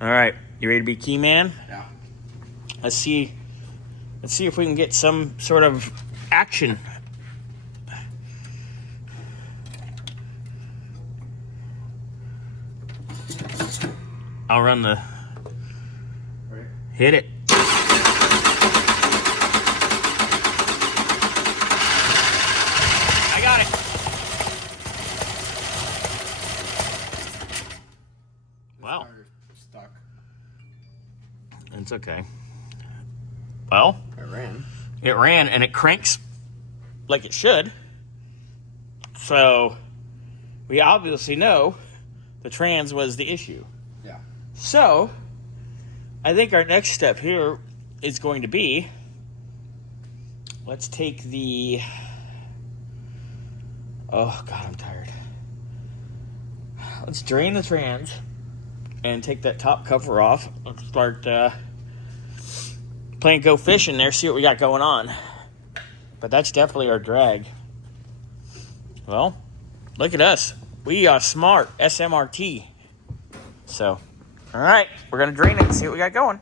All right, you ready to be key man? Yeah. Let's see if we can get some sort of action. I'll run the... Right. Hit it. I got it. Wow. Stuck. It's okay. Well, it ran and it cranks like it should. So we obviously know the trans was the issue. Yeah. So I think our next step here is going to be, let's take the... Oh, God, I'm tired. Let's drain the trans and take that top cover off. Let's start playing go fishing there, see what we got going on. But that's definitely our drag. Well, look at us. We are smart, SMRT. So, all right, we're going to drain it and see what we got going.